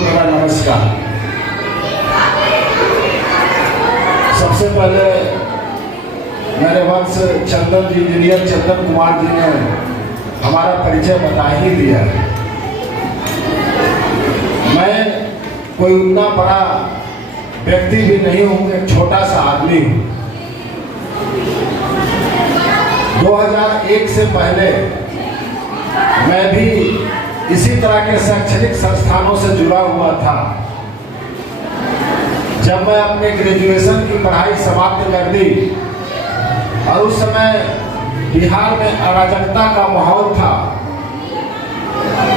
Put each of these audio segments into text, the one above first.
मेरा नमस्कार। सबसे पहले मेरे वंश चंदन जी, इंजीनियर चंदन कुमार जी ने हमारा परिचय बता ही दिया है। मैं कोई उतना बड़ा व्यक्ति भी नहीं हूँ, एक छोटा सा आदमी हूँ। 2001 से पहले मैं भी इसी तरह के शैक्षणिक संस्थानों से जुड़ा हुआ था। जब मैं अपने ग्रेजुएशन की पढ़ाई समाप्त कर दी और उस समय बिहार में अराजकता का माहौल था,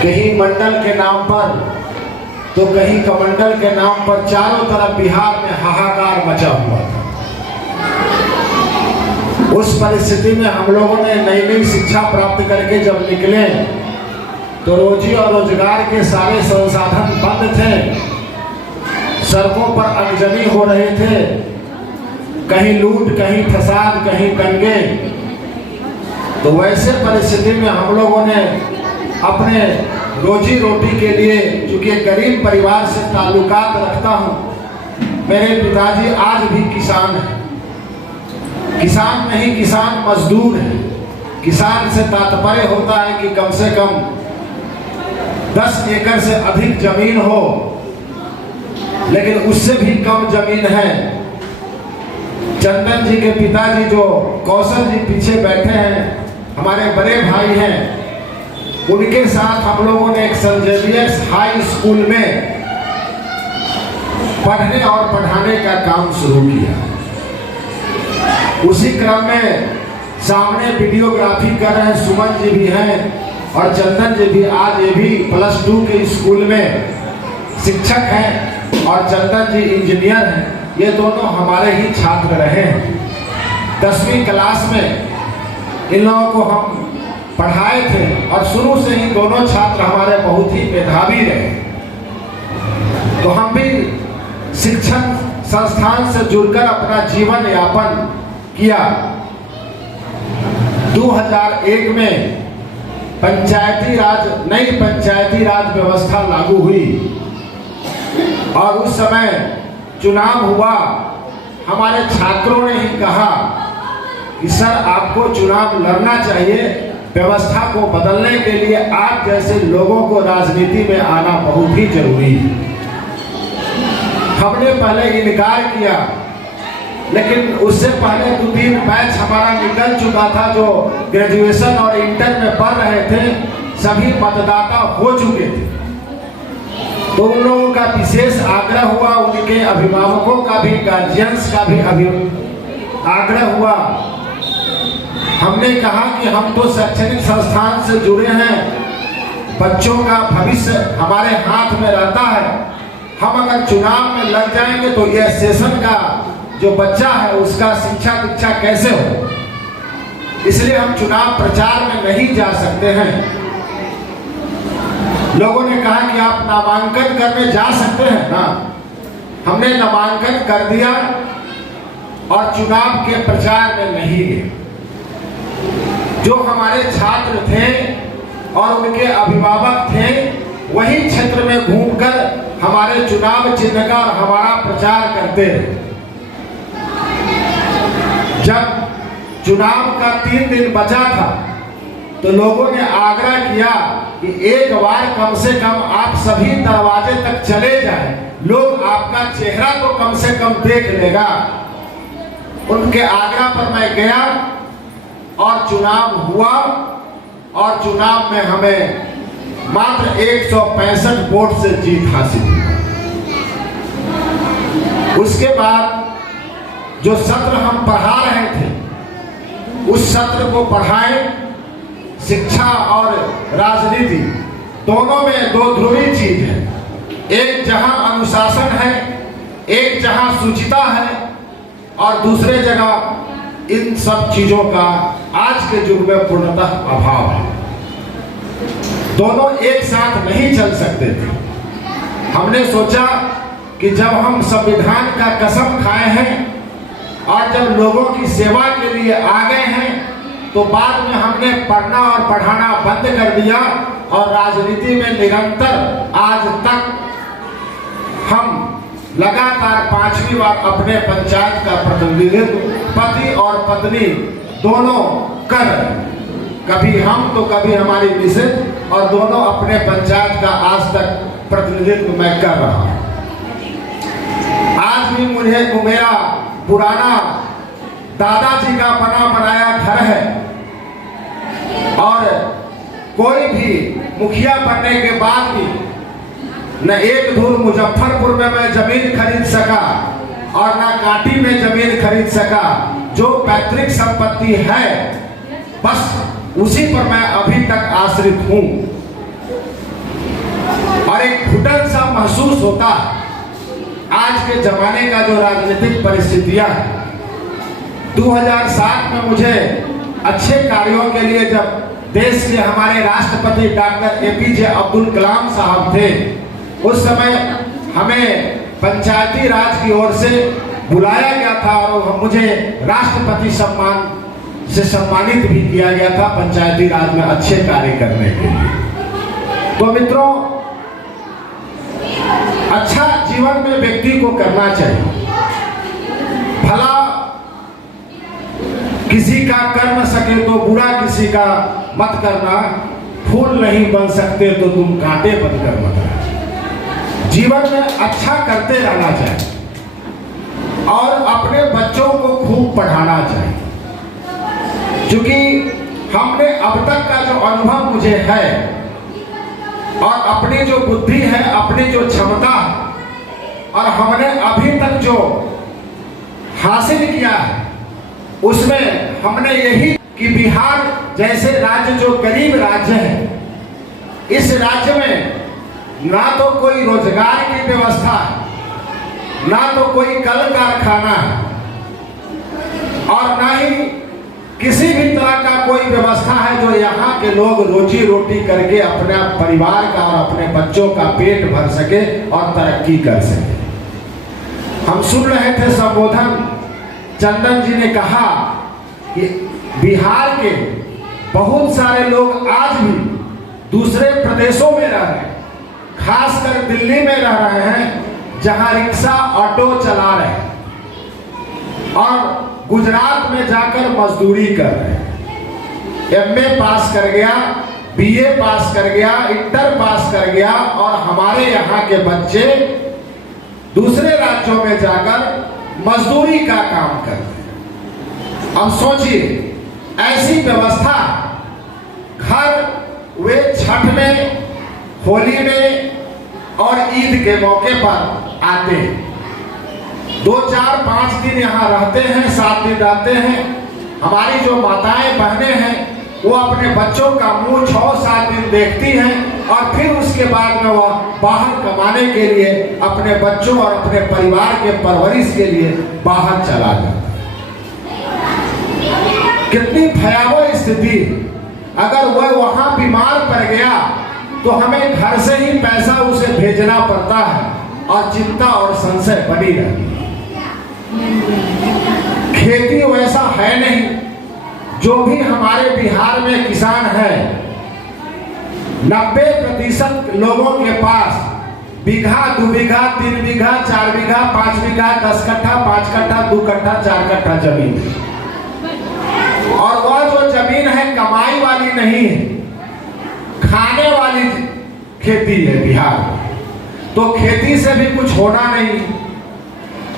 कहीं मंडल के नाम पर तो कहीं कमंडल के नाम पर चारों तरफ बिहार में हाहाकार मचा हुआ था। उस परिस्थिति में हम लोगों ने नई नई शिक्षा प्राप्त करके जब निकले तो रोजी और रोजगार के सारे संसाधन बंद थे, सड़कों पर अगजनी हो रहे थे, कहीं लूट, कहीं फसाद, कहीं दंगे। तो वैसे परिस्थिति में हम लोगों ने अपने रोजी रोटी के लिए, चूंकि गरीब परिवार से ताल्लुकात रखता हूँ, मेरे पिताजी आज भी किसान हैं। किसान नहीं, किसान मजदूर है। किसान से तात्पर्य होता है कि कम से कम 10 एकड़ से अधिक जमीन हो, लेकिन उससे भी कम जमीन है। चंदन जी के पिताजी जो कौशल जी पीछे बैठे हैं, हमारे बड़े भाई हैं, उनके साथ हम लोगों ने एक सेंट जेवियर्स हाई स्कूल में पढ़ने और पढ़ाने का काम शुरू किया। उसी क्रम में सामने वीडियोग्राफी कर रहे सुमन जी भी हैं और चंदन जी भी आज ये भी +2 के स्कूल में शिक्षक हैं और चंदन जी इंजीनियर हैं। ये दोनों हमारे ही छात्र रहे हैं। 10वीं क्लास में इन लोगों को हम पढ़ाए थे और शुरू से ही दोनों छात्र हमारे बहुत ही मेधावी रहे। तो हम भी शिक्षण संस्थान से जुड़कर अपना जीवन यापन किया। 2001 में नई पंचायती राज व्यवस्था लागू हुई और उस समय चुनाव हुआ। हमारे छात्रों ने ही कहा कि सर आपको चुनाव लड़ना चाहिए, व्यवस्था को बदलने के लिए आप जैसे लोगों को राजनीति में आना बहुत ही जरूरी है। हमने पहले इनकार किया, लेकिन उससे पहले 2-3 बैच हमारा निकल चुका था। जो ग्रेजुएशन और इंटर में पढ़ रहे थे, सभी मतदाता हो चुके थे। तो उन लोगों का विशेष आग्रह हुआ, उनके अभिभावकों का भी, गार्जियंस का भी आग्रह हुआ। हमने कहा कि हम तो शैक्षणिक संस्थान से जुड़े हैं, बच्चों का भविष्य हमारे हाथ में रहता है। हम अगर चुनाव में लग जाएंगे तो यह सेशन का जो बच्चा है उसका शिक्षा दीक्षा कैसे हो, इसलिए हम चुनाव प्रचार में नहीं जा सकते हैं। लोगों ने कहा कि आप नामांकन करने जा सकते हैं ना। हमने नामांकन कर दिया और चुनाव के प्रचार में नहीं गए। जो हमारे छात्र थे और उनके अभिभावक थे, वही क्षेत्र में घूमकर हमारे चुनाव चिन्ह का और हमारा प्रचार करते रहे। जब चुनाव का 3 दिन बचा था तो लोगों ने आग्रह किया कि एक बार कम से कम आप सभी दरवाजे तक चले जाएं, लोग आपका चेहरा तो कम से कम देख लेगा। उनके आग्रह पर मैं गया और चुनाव हुआ और चुनाव में हमें मात्र 165 वोट से जीत हासिल हुई। उसके बाद जो सत्र हम पढ़ा रहे थे, उस सत्र को पढ़ाए। शिक्षा और राजनीति दोनों में 2 ध्रुवी चीज है। एक जहां अनुशासन है, एक जहां शुचिता है, और दूसरे जगह इन सब चीजों का आज के युग में पूर्णतः अभाव है। दोनों एक साथ नहीं चल सकते थे। हमने सोचा कि जब हम संविधान का कसम खाए हैं और जब लोगों की सेवा के लिए आ गए हैं, तो बाद में हमने पढ़ना और पढ़ाना बंद कर दिया और राजनीति में निरंतर आज तक हम लगातार 5वीं बार अपने पंचायत का प्रतिनिधित्व पति और पत्नी दोनों कर रहे हैं। कभी हम तो कभी हमारी मिसेज, और दोनों अपने पंचायत का आज तक प्रतिनिधित्व मैं कर रहा हूं। आज भी मुझे मेरा पुराना दादाजी का बना बनाया घर है, और कोई भी मुखिया बनने के बाद भी न एक धूर मुजफ्फरपुर में मैं जमीन खरीद सका और न कांटी में जमीन खरीद सका। जो पैतृक संपत्ति है बस उसी पर मैं अभी तक आश्रित हूं, और एक घुटन सा महसूस होता है। आज के जमाने का जो राजनीतिक परिस्थितियां है, 2007 में मुझे अच्छे कार्यों के लिए जब देश के हमारे राष्ट्रपति डॉक्टर APJ अब्दुल कलाम साहब थे, उस समय हमें पंचायती राज की ओर से बुलाया गया था और मुझे राष्ट्रपति सम्मान से सम्मानित भी किया गया था पंचायती राज में अच्छे कार्य करने के लिए। तो मित्रों, अच्छा जीवन में व्यक्ति को करना चाहिए। भला किसी का कर न सके तो बुरा किसी का मत करना, फूल नहीं बन सकते तो तुम कांटे बनकर मत रहना। जीवन में अच्छा करते रहना चाहिए और अपने बच्चों को खूब पढ़ाना चाहिए, क्योंकि हमने अब तक का जो अनुभव मुझे है और अपनी जो बुद्धि है, अपनी जो क्षमता है, और हमने अभी तक जो हासिल किया है, उसमें हमने यही कि बिहार जैसे राज्य जो गरीब राज्य है, इस राज्य में ना तो कोई रोजगार की व्यवस्था है, ना तो कोई कल कारखाना है, और ना ही किसी भी तरह का कोई व्यवस्था है जो यहाँ के लोग रोजी रोटी करके अपने परिवार का और अपने बच्चों का पेट भर सके और तरक्की कर सके। हम सुन रहे थे संबोधन, चंदन जी ने कहा कि बिहार के बहुत सारे लोग आज भी दूसरे प्रदेशों में रह रहे हैं, खासकर दिल्ली में रह रहे हैं, जहां रिक्शा ऑटो चला रहे हैं और गुजरात में जाकर मजदूरी कर रहे हैं। MA पास कर गया, BA पास कर गया, इंटर पास कर गया, और हमारे यहाँ के बच्चे दूसरे राज्यों में जाकर मजदूरी का काम करते हैं। अब सोचिए, ऐसी व्यवस्था घर वे छठ में, होली में और ईद के मौके पर आते हैं, 2, 4, 5 दिन यहाँ रहते हैं, 7 दिन रहते हैं। हमारी जो माताएं बहनें हैं वो अपने बच्चों का मुंह 6-7 दिन देखती हैं, और फिर उसके बाद में वह बाहर कमाने के लिए अपने बच्चों और अपने परिवार के परवरिश के लिए बाहर चला जाता है। कितनी भयावह स्थिति। अगर वह वहां बीमार पड़ गया तो हमें घर से ही पैसा उसे भेजना पड़ता है, और चिंता और संशय बनी रहती है। खेती वैसा है नहीं। जो भी हमारे बिहार में किसान है, 90% लोगों के पास बीघा, 2 बीघा, 3 बीघा, 4 बीघा, 5 बीघा, 10 कट्ठा, 5 कट्ठा, 2 कट्ठा, 4 कट्ठा जमीन है, और वह जो जमीन है कमाई वाली नहीं है, खाने वाली खेती है बिहार में। तो खेती से भी कुछ होना नहीं,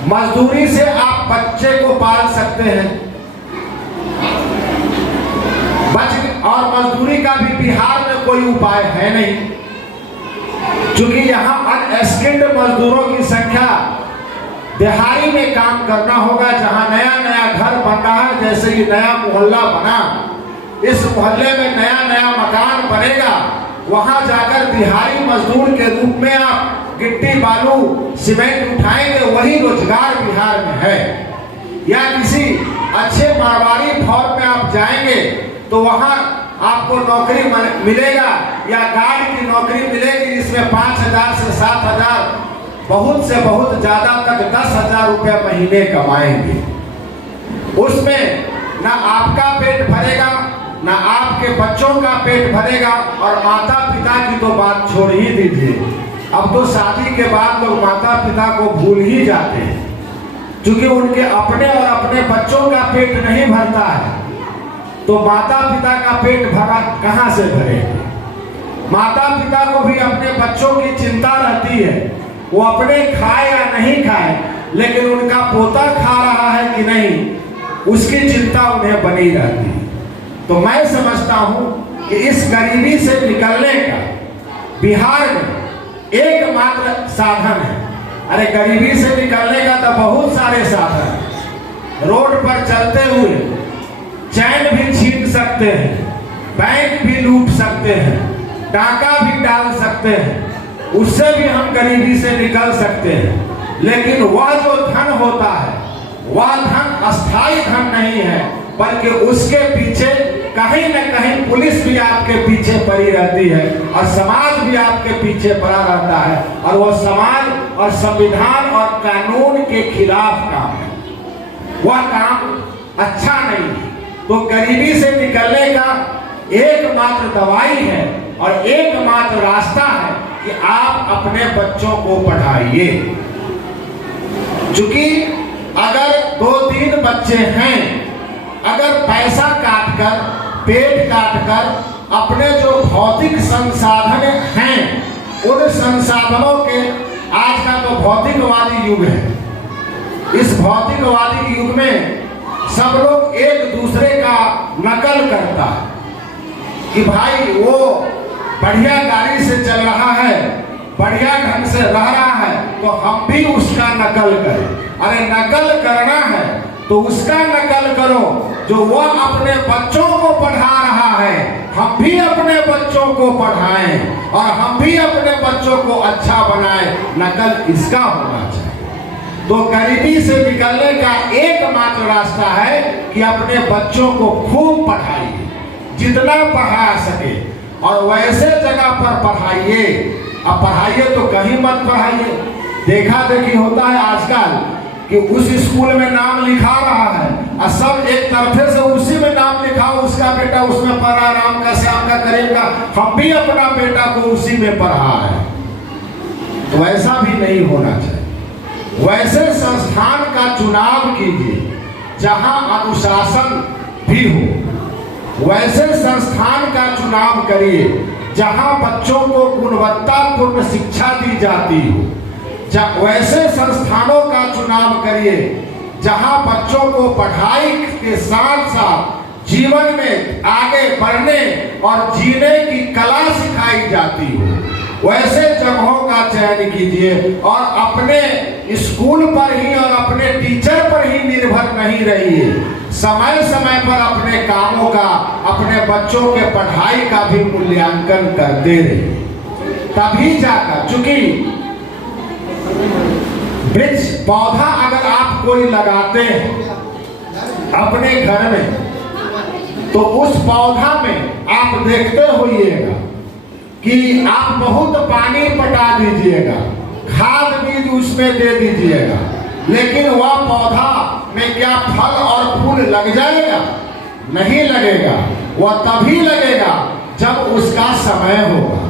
मजदूरी से आप बच्चे को पाल सकते हैं, और मजदूरी का भी बिहार में कोई उपाय है नहीं, क्योंकि यहाँ अनस्किल्ड मजदूरों की संख्या, दिहाड़ी में काम करना होगा। जहाँ नया नया घर बन रहा है, जैसे कि नया मोहल्ला बना, इस मोहल्ले में नया नया मकान बनेगा, वहां जाकर दिहाड़ी मजदूर के रूप में आप गिट्टी, बालू, सीमेंट उठाएंगे, वही रोजगार बिहार में है। या किसी अच्छे मारवाड़ी फॉर्म में आप जाएंगे तो वहां आपको नौकरी मिलेगा, या गार्ड की नौकरी मिलेगी, जिसमें 5,000 से 7,000, बहुत से बहुत ज्यादा तक 10,000 रुपए महीने कमाएंगे। उसमें ना आपका पेट भरेगा, ना आपके बच्चों का पेट भरेगा, और माता पिता की तो बात छोड़ ही दीजिए, अब तो शादी के बाद लोग माता पिता को भूल ही जाते हैं, क्योंकि उनके अपने और अपने बच्चों का पेट नहीं भरता है, तो माता पिता का पेट भरा कहाँ से भरे। माता पिता को भी अपने बच्चों की चिंता रहती है, वो अपने खाए या नहीं खाए, लेकिन उनका पोता खा रहा है कि नहीं, उसकी चिंता उन्हें बनी रहती है। तो मैं समझता हूं कि इस गरीबी से निकलने का बिहार में एकमात्र साधन है। अरे गरीबी से निकलने का तो बहुत सारे साधन हैं। रोड पर चलते हुए चैन भी छीन सकते हैं, बैंक भी लूट सकते हैं, डाका भी डाल सकते हैं, उससे भी हम गरीबी से निकल सकते हैं। लेकिन वह जो धन होता है, वह धन अस्थायी धन नहीं है, बल्कि उसके पीछे कहीं न कहीं पुलिस भी आपके पीछे पड़ी रहती है और समाज भी आपके पीछे पड़ा रहता है, और वो समाज और संविधान और कानून के खिलाफ काम है, वह काम अच्छा नहीं है। तो गरीबी से निकलने का एकमात्र दवाई है और एकमात्र रास्ता है कि आप अपने बच्चों को पढ़ाइए। क्योंकि अगर 2-3 बच्चे हैं, अगर पैसा काटकर, पेट काटकर अपने जो भौतिक संसाधन हैं, उन संसाधनों के, आज का तो भौतिकवादी युग है, इस भौतिकवादी युग में सब लोग एक दूसरे का नकल करता है कि भाई वो बढ़िया गाड़ी से चल रहा है, बढ़िया ढंग से रह रहा है, तो हम भी उसका नकल करें। अरे नकल करना है तो उसका नकल करो जो वह अपने बच्चों को पढ़ा रहा है। हम भी अपने बच्चों को पढ़ाएं और हम भी अपने बच्चों को अच्छा बनाएं। नकल इसका होना चाहिए। तो गरीबी से निकलने का एकमात्र रास्ता है कि अपने बच्चों को खूब पढ़ाइए, जितना पढ़ा सके, और वैसे जगह पर पढ़ाइए। अब पढ़ाइए तो कहीं मत पढ़ाइए। देखा देखी होता है आजकल कि उस स्कूल में नाम लिखा रहा है और सब एक तरफे से उसी में नाम लिखा, उसका बेटा उसमें पढ़ा, राम का, श्याम का, करीम का, हम भी अपना बेटा को उसी में पढ़ा है। तो ऐसा भी नहीं होना चाहिए। वैसे संस्थान का चुनाव कीजिए जहां अनुशासन भी हो, वैसे संस्थान का चुनाव करिए जहां बच्चों को गुणवत्तापूर्ण शिक्षा दी जाती हो। वैसे संस्थानों का चुनाव करिए जहां बच्चों को पढ़ाई के साथ साथ जीवन में आगे बढ़ने और जीने की कला सिखाई जाती हो। वैसे जगहों का चयन कीजिए और अपने स्कूल पर ही और अपने टीचर पर ही निर्भर नहीं रहिए। समय समय पर अपने कामों का, अपने बच्चों के पढ़ाई का भी मूल्यांकन करते रहिए, तभी जाकर, चूंकि वृक्ष पौधा अगर आप कोई लगाते हैं अपने घर में, तो उस पौधा में आप देखते होइएगा कि आप बहुत पानी पटा दीजिएगा, खाद बीज उसमें दे दीजिएगा, लेकिन वह पौधा में क्या फल और फूल लग जाएगा? नहीं लगेगा। वह तभी लगेगा जब उसका समय होगा,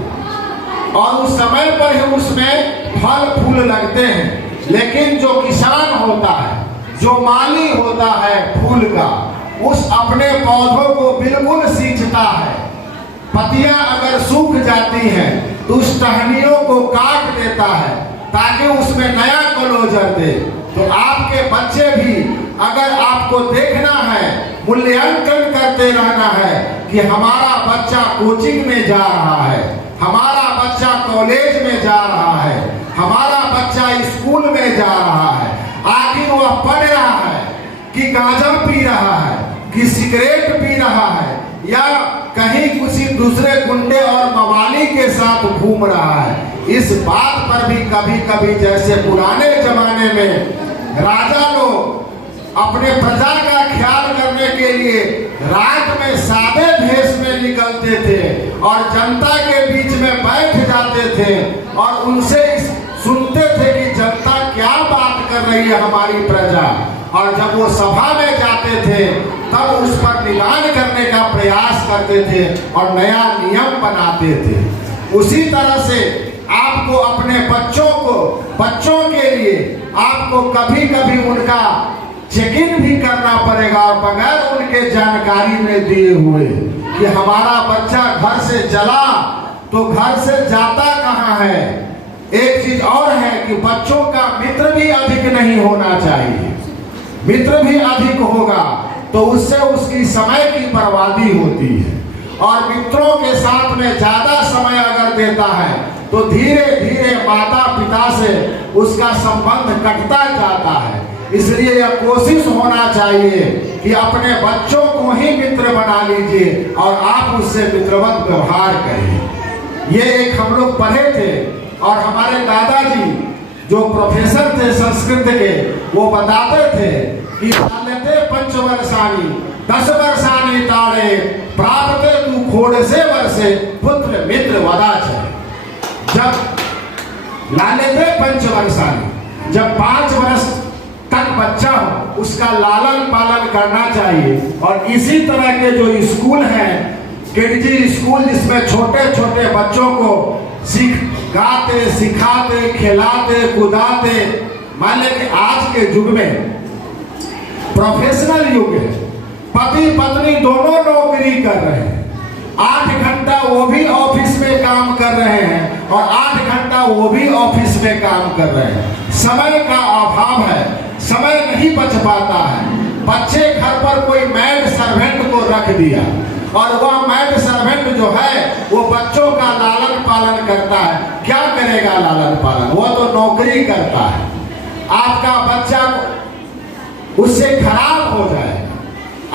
और उस समय पर ही उसमें फल फूल लगते हैं। लेकिन जो किसान होता है, जो माली होता है फूल का, उस अपने पौधों को बिल्कुल सींचता है। पत्तियां अगर सूख जाती हैं तो उस टहनियों को काट देता है ताकि उसमें नया कलोजर दे। तो आपके बच्चे भी, अगर आपको देखना है, मूल्यांकन करते रहना है कि हमारा बच्चा कोचिंग में जा रहा है, हमारा बच्चा कॉलेज में जा रहा है, हमारा बच्चा स्कूल में जा रहा है, आखिर वह पढ़ रहा है कि गांजा पी रहा है, कि सिगरेट पी रहा है, या कहीं किसी दूसरे गुंडे और मवाली के साथ घूम रहा है। इस बात पर भी कभी कभी, जैसे पुराने जमाने में राजा लोग अपने प्रजा का ख्याल करने के लिए रात में सादे भेष में निकलते थे और जनता के बीच में बैठ जाते थे और उनसे सुनते थे कि जनता क्या बात कर रही है हमारी प्रजा, और जब वो सभा में जाते थे तब उस पर निदान करने का प्रयास करते थे और नया नियम बनाते थे। उसी तरह से आपको अपने बच्चों के लिए आपको कभी कभी उनका चेक इन भी करना पड़ेगा, और बगैर उनके जानकारी में दिए हुए कि हमारा बच्चा घर से चला तो घर से जाता कहाँ है। एक चीज और है कि बच्चों का मित्र भी अधिक नहीं होना चाहिए। मित्र भी अधिक होगा तो उससे उसकी समय की बर्बादी होती है, और मित्रों के साथ में ज्यादा समय अगर देता है तो धीरे धीरे माता पिता से उसका संबंध कटता जाता है। इसलिए यह कोशिश होना चाहिए कि अपने बच्चों को ही मित्र बना लीजिए और आप उससे मित्रवत व्यवहार करें। ये एक हम लोग पढ़े थे, और हमारे दादाजी जो प्रोफेसर थे संस्कृत के, वो बताते थे कि पंचवर्षाणी 10 वर्षाणी ताड़े प्राप्ते तू खोड़ से वर्षे पुत्र मित्र वदाच। जब लालेते पंचवर्षाणी, जब 5 वर्ष तक बच्चा हो उसका लालन पालन करना चाहिए। और इसी तरह के जो स्कूल हैं, केजी स्कूल, जिसमें छोटे छोटे बच्चों को गाते सिखाते खिलाते कुदाते, मान लें कि आज के युग में प्रोफेशनल युग है, पति पत्नी दोनों नौकरी कर रहे हैं, 8 घंटा वो भी ऑफिस में काम कर रहे हैं और 8 घंटा वो भी ऑफिस में काम कर रहे हैं। समय का अभाव है, समय नहीं बच पाता है। बच्चे घर पर कोई मैड सर्वेंट को रख दिया, और वह मैड सर्वेंट जो है वो बच्चों का लालन पालन करता है। क्या करेगा लालन पालन, वो तो नौकरी करता है। आपका बच्चा उससे खराब हो जाएगा।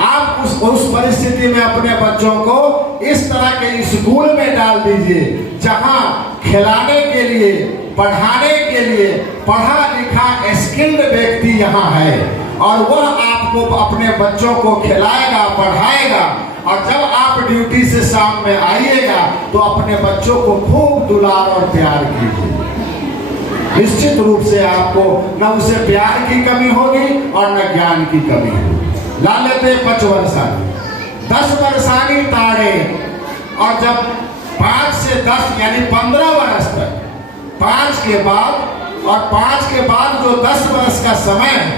आप उस परिस्थिति में अपने बच्चों को इस तरह के स्कूल में डाल दीजिए जहां खिलाने के लिए, पढ़ाने के लिए पढ़ा लिखा स्किल्ड व्यक्ति यहाँ है, और वह आपको अपने बच्चों को खिलाएगा पढ़ाएगा। और जब आप ड्यूटी से शाम में आइएगा तो अपने बच्चों को खूब दुलार और प्यार कीजिए। निश्चित रूप से आपको न उसे प्यार की कमी होगी और न ज्ञान की कमी होगी। लालते 5 वर्षानी 10 वर्षानी ताड़े, और जब 5 से 10 यानी 15 वर्ष तक, 5 के बाद और 5 के बाद जो 10 वर्ष का समय है,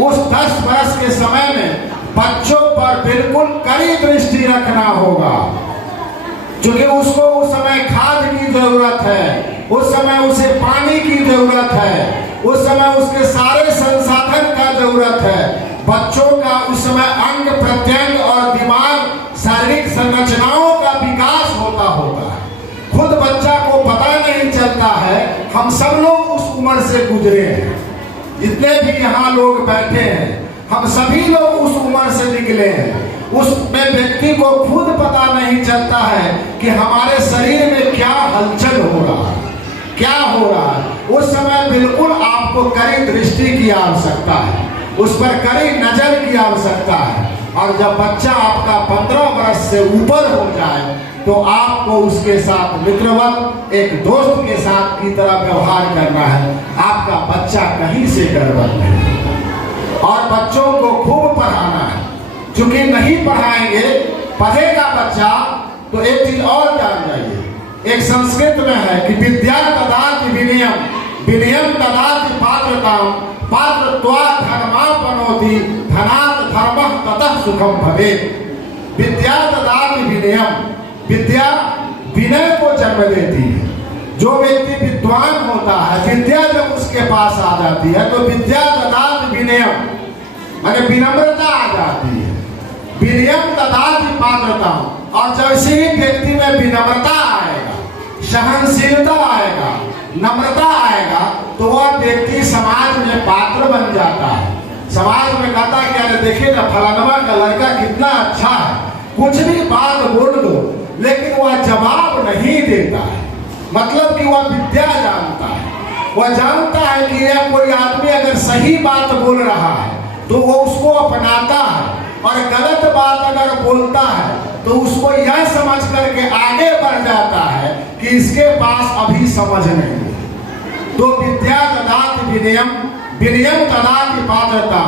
उस 10 वर्ष के समय में बच्चों पर बिल्कुल कड़ी दृष्टि रखना होगा, क्योंकि उसको उस समय खाद की जरूरत है, उस समय उसे पानी की जरूरत है, उस समय उसके सारे संसाधन का जरूरत है। बच्चों का उस समय अंग प्रत्यंग और दिमाग शारीरिक संरचनाओं का विकास होता है। खुद बच्चा को पता नहीं चलता है। हम सब लोग उस उम्र से गुजरे हैं, जितने भी यहाँ लोग बैठे हैं हम सभी लोग उस उम्र से निकले हैं। उसमें व्यक्ति को खुद पता नहीं चलता है कि हमारे शरीर में क्या हलचल हो रहा है, क्या हो रहा है। उस समय बिल्कुल आपको कड़ी दृष्टि की आवश्यकता है, उस पर कड़ी नजर की आवश्यकता है। और जब बच्चा आपका 15 वर्ष से ऊपर हो जाए तो आपको उसके साथ मित्रवत, एक दोस्त के साथ की तरह व्यवहार करना है। आपका बच्चा कहीं से गड़बड़ नहीं, और बच्चों को खूब पढ़ाना है, क्योंकि नहीं पढ़ाएंगे, पढ़ेगा बच्चा तो एक चीज और जान जाइए। एक संस्कृत में है कि विद्या ददाति विनयम, विनयम ददाति पात्रताम, पात्रत्वात् धर्मापनोति, धनात् धर्मः ततः सुखम भवेत्। विद्या ददाति विनयम, विद्या विनय को जन्म देती है। जो व्यक्ति विद्वान होता है, विद्या जब उसके पास आ जाती है तो विद्या ददाति विनयम, माने विनम्रता आ जाती है। विनयम ददाति पात्रता, और जैसे ही व्यक्ति में विनम्रता आएगा, सहनशीलता आएगा, नम्रता आएगा, तो वह व्यक्ति समाज में पात्र बन जाता है। समाज में कहता है कि अरे देखिए ना फलाना का लड़का कितना अच्छा है, कुछ भी बात बोल दो, लेकिन वह जवाब नहीं देता है। मतलब कि वह विद्या जानता है, वह जानता है कि यह कोई आदमी अगर सही बात बोल रहा है तो वो उसको अपनाता है, और गलत बात अगर बोलता है तो उसको यह समझ करके आगे बढ़ जाता है कि इसके पास अभी समझ नहीं है। तो विद्या ददाति विनयम, विनयम ददाति पात्रता,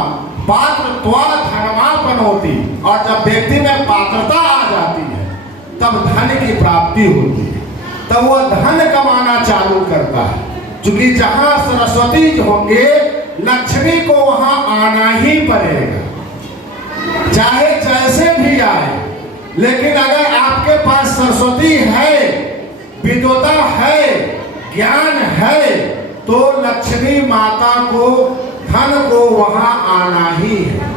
पात्रत्वात् धर्मापनोति। और जब व्यक्ति में पात्रता आ जाती है तब धन की प्राप्ति होती है, तब वह धन कमाना चालू करता है, क्योंकि जहां सरस्वती होंगे लक्ष्मी को वहां आना ही पड़ेगा, चाहे जैसे भी आए। लेकिन अगर आपके पास सरस्वती है, विद्वता है, ज्ञान है, तो लक्ष्मी माता को, धन को वहां आना ही है।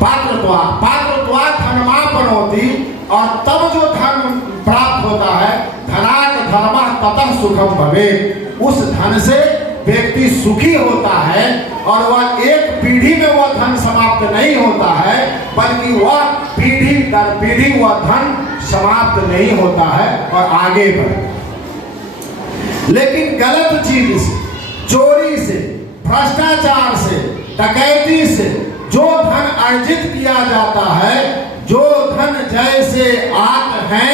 पात्रत्वा धनमापनोति, और तब जो धन प्राप्त होता है, धनात् धर्मः ततः सुखम भवेत्, उस धन से व्यक्ति सुखी होता है। और वह एक पीढ़ी में वह धन समाप्त नहीं होता है, बल्कि वह पीढ़ी दर पीढ़ी वह धन समाप्त नहीं होता है और आगे बढ़ता है। लेकिन गलत चीज से, चोरी से, भ्रष्टाचार से, डकैती से जो धन अर्जित किया जाता है, जो धन जैसे आत है,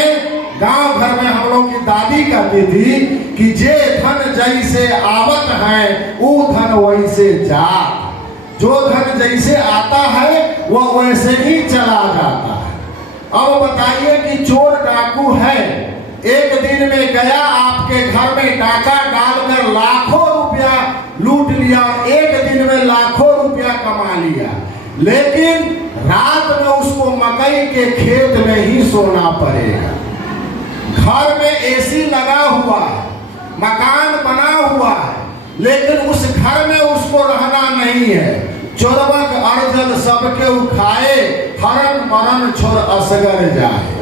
गांव घर में हम लोग की दादी कहती थी कि जे धन जैसे आवत है, वो धन वैसे जात। जो धन जैसे आता है वह वैसे ही चला जाता है। अब बताइए कि चोर डाकू है, एक दिन में गया आपके घर में डाका डालकर लाखों रुपया लूट लिया, एक दिन में लाखों रुपया कमा लिया, लेकिन रात में उसको मकई के खेत में ही सोना पड़ेगा। घर में एसी लगा हुआ है, मकान बना हुआ है, लेकिन उस घर में उसको रहना नहीं है। चोरबक अर्जन सबके उठाए, हरण मरण छोड़ असगर जाए।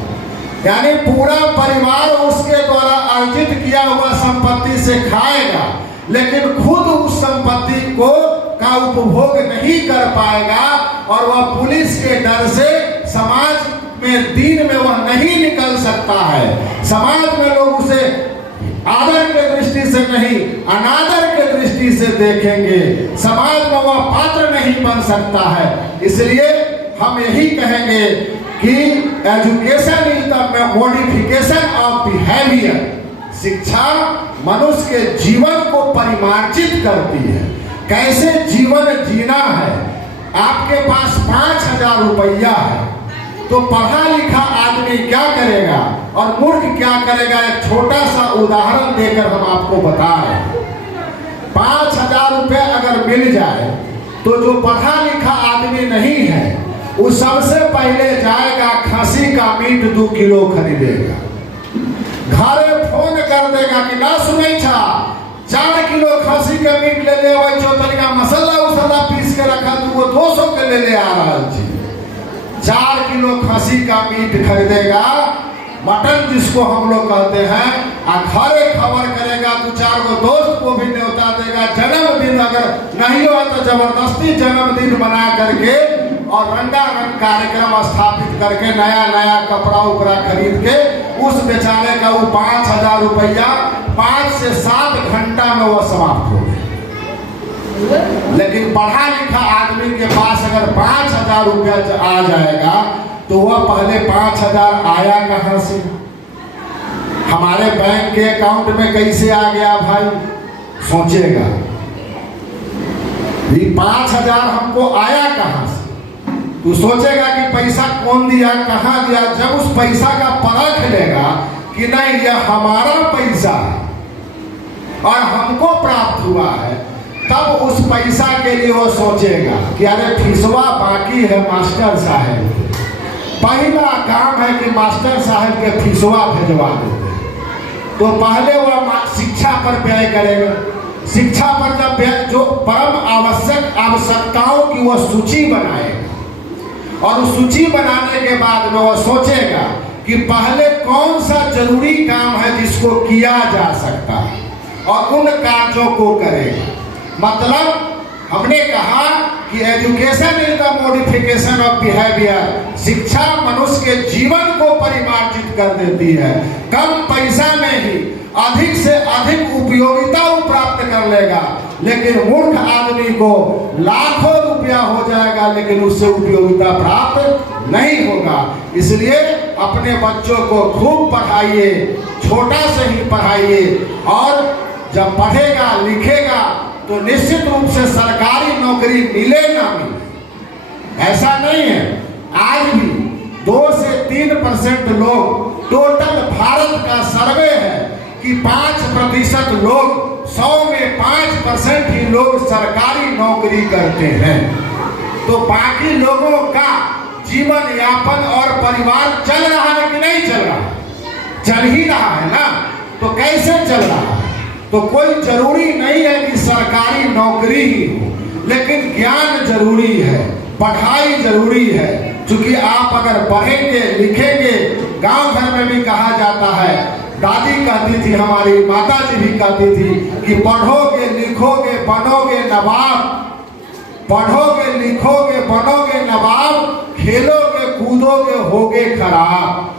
यानी पूरा परिवार उसके द्वारा अर्जित किया हुआ संपत्ति से खाएगा, लेकिन खुद उस संपत्ति को का उपभोग नहीं कर पाएगा, और वह पुलिस के डर से समाज में दिन में वह नहीं निकल सकता है। समाज में लोग उसे आदर के दृष्टि से नहीं, अनादर के दृष्टि से देखेंगे, समाज में वह पात्र नहीं बन सकता है। इसलिए हम यही कहेंगे कि education is the modification of behaviour. शिक्षा मनुष्य के जीवन को परिमार्जित करती है, कैसे जीवन जीना है। आपके पास 5,000 रुपया है, तो पढ़ा लिखा आदमी क्या करेगा और मूर्ख क्या करेगा, एक छोटा सा उदाहरण देकर हम आपको बता रहे हैं। 5,000 रुपये अगर मिल जाए, तो जो पढ़ा लिखा आदमी नहीं है, वो सबसे पहले जाएगा खसी का मीट 2 किलो खरीदेगा, घरे फोन कर देगा कि ना सुनै छा 4 किलो खसी के मीट ले ले, वही तरीका मसाला उसाला पीस के रखा, तू वो 200 के ले आ रहा थी। 4 किलो खसी का मीट खरीदेगा, मटन जिसको हम लोग कहते हैं, और घरे खबर करेगा, 2-4 गो दोस्त को भी न्योता देगा। जन्मदिन अगर नहीं हो तो जबरदस्ती जन्मदिन बना करके और रंगारंग कार्यक्रम स्थापित करके नया नया कपड़ा उपड़ा खरीद के उस बेचारे का वो 5,000 रुपया 5 से 7 घंटा में वह समाप्त हो गया। लेकिन पढ़ा लिखा आदमी के पास अगर 5,000 रुपया आ जाएगा, तो वह पहले 5,000 आया कहां से, हमारे बैंक के अकाउंट में कैसे आ गया भाई, सोचेगा। ये 5,000 हमको आया कहां से, तू सोचेगा कि पैसा कौन दिया, कहां दिया। जब उस पैसा का परख लेगा कि नहीं यह हमारा पैसा है और हमको प्राप्त हुआ है, तब उस पैसा के लिए वो सोचेगा कि अरे फीसवा बाकी है मास्टर साहब, पहला काम है कि मास्टर साहब के फीसवा भिजवा देते। तो पहले वह शिक्षा पर व्यय करेगा, शिक्षा पर जब जो परम आवश्यकताओं की वह सूची बनाएगा, और उस सूची बनाने के बाद में वह सोचेगा कि पहले कौन सा जरूरी काम है जिसको किया जा सकता है, और उन कार्यों को करेगा। मतलब हमने कहा कि education is the modification of behaviour. शिक्षा मनुष्य के जीवन को परिमार्जित कर देती है। कम पैसा में ही अधिक से अधिक उपयोगिता प्राप्त कर लेगा, लेकिन मूर्ख आदमी को लाखों रुपया हो जाएगा, लेकिन उससे उपयोगिता प्राप्त नहीं होगा। इसलिए अपने बच्चों को खूब पढ़ाइए, छोटा से ही पढ़ाइए, और जब पढ़ेगा लिखेगा तो निश्चित रूप से सरकारी नौकरी मिले ना मिले ऐसा नहीं है। आज भी 2 से 3% लोग, टोटल भारत का सर्वे है, कि 5% लोग, 100 में 5% ही लोग सरकारी नौकरी करते हैं। तो बाकी लोगों का जीवन यापन और परिवार चल रहा है कि नहीं चल रहा? चल ही रहा है ना। तो कैसे चल रहा है? तो कोई जरूरी नहीं है कि सरकारी नौकरी ही हो, लेकिन ज्ञान जरूरी है, पढ़ाई जरूरी है। क्योंकि आप अगर पढ़ेंगे लिखेंगे, गांव घर में भी कहा जाता है, दादी कहती थी, हमारी माता जी भी कहती थी कि पढ़ोगे लिखोगे बनोगे नवाब, पढ़ोगे लिखोगे बनोगे नवाब, खेलोगे कूदोगे होगे खराब।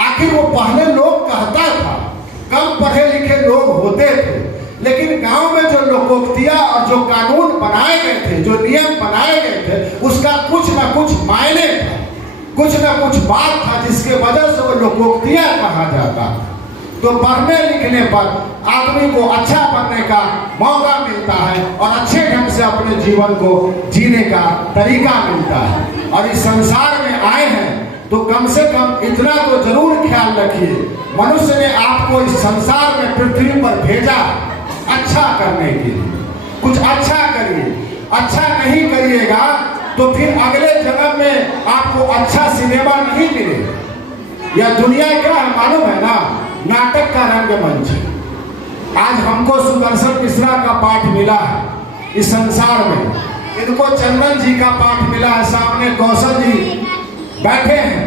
आखिर वो पहले लोग कहता था, कम पढ़े लिखे लोग होते थे, लेकिन गांव में जो लोकोक्तियां और जो कानून बनाए गए थे, जो नियम बनाए गए थे, उसका कुछ ना कुछ मायने था, कुछ ना कुछ बात था, जिसके वजह से वो लोकोक्तियां कहा जाता। तो पढ़ने लिखने पर आदमी को अच्छा बनने का मौका मिलता है और अच्छे ढंग से अपने जीवन को जीने का तरीका मिलता है। और इस संसार में आए हैं तो कम से कम इतना तो जरूर ख्याल रखिए, मनुष्य ने आपको इस संसार में पृथ्वी पर भेजा अच्छा करने के लिए। कुछ अच्छा करिए, अच्छा नहीं करिएगा तो फिर अगले जन्म में आपको अच्छा सिनेमा नहीं मिलेगा। यह दुनिया क्या है मालूम है ना? नाटक का रंगमंच है। आज हमको सुदर्शन मिश्रा का पाठ मिला है इस संसार में, इनको चंदन जी का पाठ मिला है, सामने कौशल जी बैठे हैं,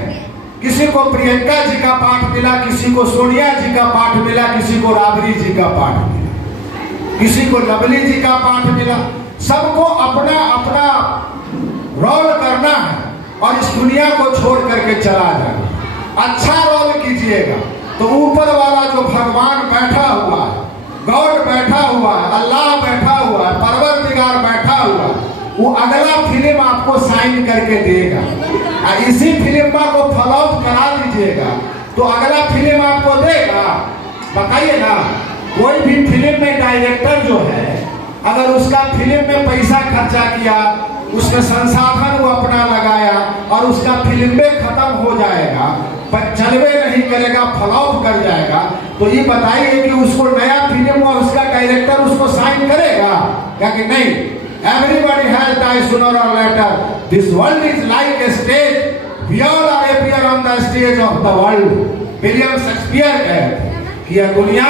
किसी को प्रियंका जी का पाठ मिला, किसी को सोनिया जी का पाठ मिला, किसी को राबड़ी जी का पाठ मिला, किसी को लवली जी का पाठ मिला। सबको अपना अपना रोल करना है और इस दुनिया को छोड़ करके चला जाना। अच्छा रोल कीजिएगा तो ऊपर वाला जो भगवान बैठा हुआ है, गॉड बैठा हुआ है, अल्लाह बैठा हुआ है, परवरदिगार बैठा हुआ है, वो अगला फिल्म आपको साइन करके देगा। और इसी फिल्म को फ्लॉप करा दीजिएगा तो अगला फिल्म आपको देगा। बताइए ना, कोई भी फिल्म में डायरेक्टर जो है, अगर उसका फिल्म में पैसा खर्चा किया, उसमें संसाधन वो अपना लगाया और उसका फिल्म में खत्म हो जाएगा, पर चलवे नहीं करेगा, फ्लॉप कर जाएगा, तो ये बताइए कि उसको नया फिल्म और उसका डायरेक्टर उसको साइन करेगा क्या कि नहीं? Everybody has died sooner or later. This world is like a stage. We all are appear on the stage of the world. William Shakespeare कहते कि यह दुनिया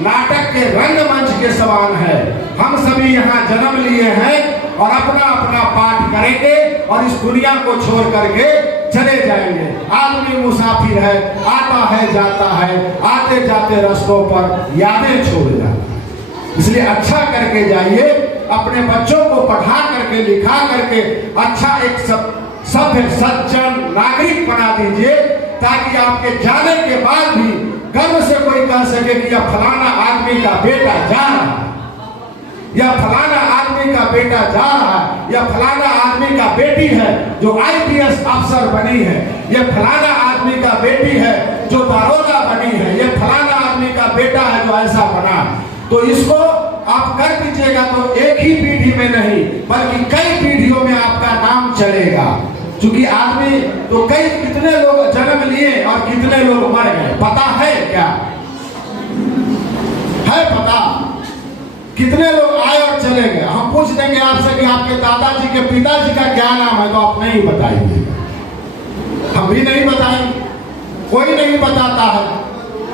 नाटक के रंगमंच के समान है। हम सभी यहाँ जन्म लिए हैं और अपना अपना पाठ करेंगे और इस दुनिया को छोड़ करके चले जाएंगे। आदमी मुसाफिर है, आता है जाता है, आते जाते रास्तों पर यादें छोड़ जाता है। इसलिए अच्छा करके जाइए, अपने बच्चों को पढ़ा करके लिखा करके अच्छा एक सभ्य सज्जन नागरिक बना दीजिए, ताकि आपके जाने के बाद भी गर्व से कोई कह सके कि यह फलाना आदमी का बेटा जा रहा है, यह फलाना आदमी का बेटा जा रहा है, यह फलाना आदमी का बेटी है जो IPS अफसर बनी है, यह फलाना आदमी का बेटी है जो दारोगा बनी है, यह फलाना आदमी का बेटा है जो ऐसा बना। तो इसको आप कर दीजिएगा तो एक ही पीढ़ी में नहीं बल्कि कई पीढ़ियों में आपका नाम चलेगा। क्योंकि आदमी तो कई कितने लोग जन्म लिए और कितने लोग मर गए, पता है क्या? है पता? कितने लोग आए और चले गए? हम पूछ देंगे आपसे कि आपके दादाजी के पिताजी का क्या नाम है, तो आप नहीं बताएंगे, हम भी नहीं बताएंगे, कोई नहीं बताता है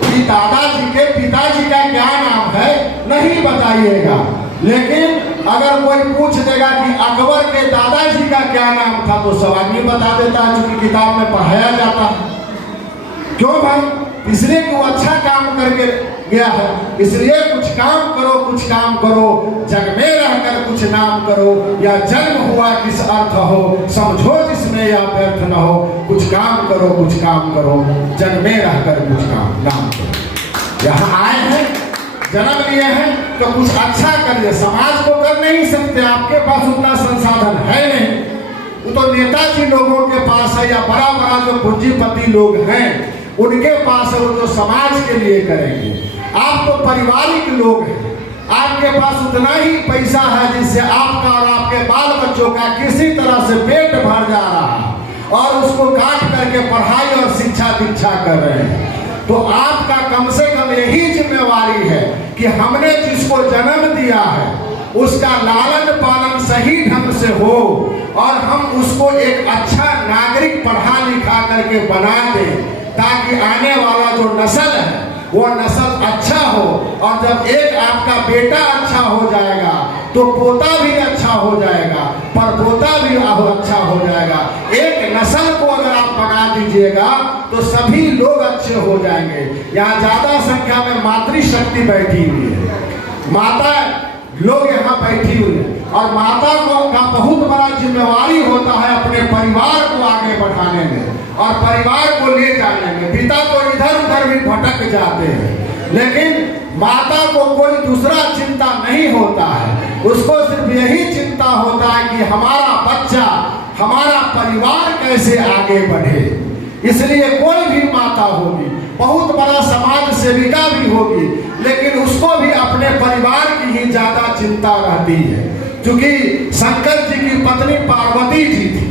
कि दादाजी के पिताजी का क्या नाम है, नहीं बताइएगा। लेकिन अगर कोई पूछ देगा कि अकबर के दादाजी का क्या नाम था, तो सब आदमी बता देता है, क्योंकि किताब में पढ़ाया जाता है। क्यों भाई? इसलिए कि वो अच्छा काम करके गया है। इसलिए कुछ काम करो, कुछ काम करो, जग में रहकर कुछ नाम करो, या जन्म हुआ किस अर्थ हो, समझो जिसमें या व्यर्थ न हो। कुछ काम करो, कुछ काम करो, जग में रहकर कुछ नाम करो। यहाँ आए हैं, जन्म लिए हैं, तो कुछ अच्छा करिए। समाज को कर नहीं सकते, आपके पास उतना संसाधन है नहीं, वो तो नेताजी लोगों के पास है, या बड़ा बड़ा जो पूंजीपति लोग हैं उनके पास है, वो जो समाज के लिए करेंगे। आप तो पारिवारिक लोग हैं, आपके पास उतना ही पैसा है जिससे आपका और आपके बाल बच्चों का किसी तरह से पेट भर जा रहा है, और उसको काट करके पढ़ाई और शिक्षा दीक्षा कर रहे हैं। तो तो आपका कम से कम यही जिम्मेवारी है कि हमने जिसको जन्म दिया है उसका लालन पालन सही ढंग से हो और हम उसको एक अच्छा नागरिक पढ़ा लिखा करके बना दें, ताकि आने वाला जो नस्ल है वो नस्ल अच्छा हो। और जब एक आपका बेटा अच्छा हो जाएगा तो पोता भी अच्छा हो जाएगा, पर पोता भी अच्छा हो जाएगा। एक नस्ल को अगर आप बना दीजिएगा तो सभी लोग अच्छे हो जाएंगे। यहाँ ज्यादा संख्या में मातृशक्ति बैठी हुई है, माता लोग यहाँ बैठी हुई है, और माता को का बहुत बड़ा जिम्मेवारी होता है अपने परिवार को आगे बढ़ाने में और परिवार को ले जाने में। पिता तो इधर उधर भी भटक जाते हैं, लेकिन माता को कोई दूसरा चिंता नहीं होता है, उसको सिर्फ यही चिंता होता है कि हमारा बच्चा, हमारा परिवार कैसे आगे बढ़े। इसलिए कोई भी माता होगी, बहुत बड़ा समाज सेविका भी होगी, लेकिन उसको भी अपने परिवार की ही ज्यादा चिंता रहती है। क्योंकि शंकर जी की पत्नी पार्वती जी थी,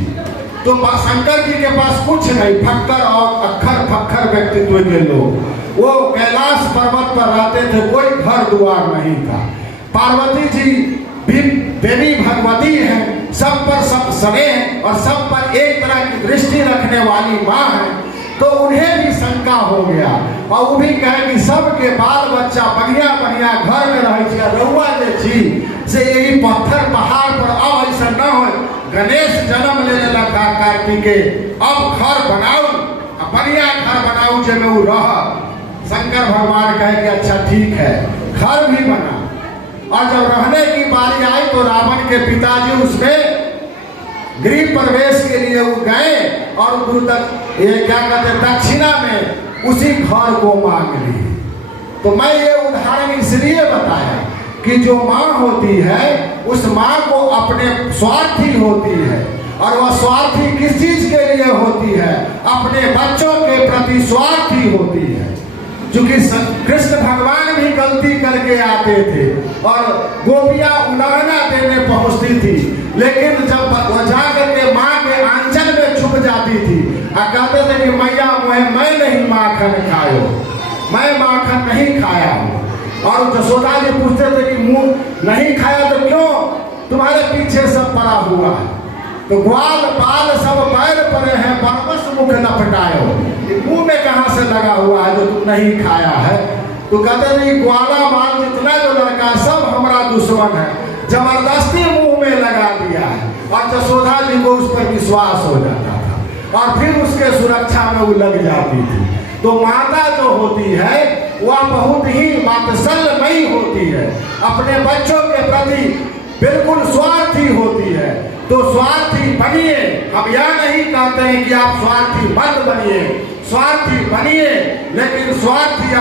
तो शंकर जी के पास कुछ नहीं, फक्कर और अक्खर फक्खर व्यक्तित्व के लोग, वो कैलाश पर्वत पर रहते थे, कोई घर द्वार नहीं था। पार्वती जी भी देवी भगवती है, सब पर सब स्नेह और सब पर एक तरह की दृष्टि रखने वाली माँ है, तो उन्हें भी शंका हो गया और वो भी कहे कि सबके बाल बच्चा बढ़िया बढ़िया घर में रहे, रउआ जे छी से यही पत्थर पहाड़ पर अब ऐसा न हो। गणेश जन्म लेने लगा कार्तिके, अब घर बनाऊ, बढ़िया घर बनाऊ जे में वो रह। शंकर भगवान कहे कि अच्छा ठीक है, घर भी बना। और जब रहने की बारी आई तो रावण के पिताजी उसने गृह प्रवेश के लिए वो गए और ये क्या कहते हैं दक्षिणा में उसी घर को मांग ली। तो मैं ये उदाहरण इसलिए बताया कि जो माँ होती है उस माँ को अपने स्वार्थी होती है, और वह स्वार्थी किस चीज के लिए होती है? अपने बच्चों के प्रति स्वार्थी होती है। क्योंकि कृष्ण भगवान भी गलती करके आते थे और गोपियां उलाहना देने पहुंचती थी, लेकिन जब वह जाकर के माँ के आंचल में छुप जाती थी और कहते थे कि मैया मैं नहीं माखन खायो, मैं माखन नहीं खाया हूँ। और जसोदा जी पूछते थे कि मुंह नहीं खाया तो क्यों, तुम्हारे पीछे सब पड़ा हुआ है, तो ग्वाल बाल सब पैर पड़े हैं, बरबस मुख लपटायो, मुंह में कहाँ से लगा हुआ है जो तुम नहीं खाया है? तो कहते नहीं ग्वाला बाल जितना जो लड़का सब हमारा दुश्मन है, जबरदस्ती मुंह में लगा दिया है। और जसोदा जी को उस पर विश्वास हो जाता था और फिर उसके सुरक्षा में वो लग जाती थी। तो माता जो होती है वह बहुत ही वात्सल्यमयी होती है, अपने बच्चों के प्रति बिल्कुल स्वार्थी होती है। तो स्वार्थी बनिए, हम यह नहीं कहते हैं कि आप स्वार्थी मत बनिए, स्वार्थी बनिए, लेकिन स्वार्थी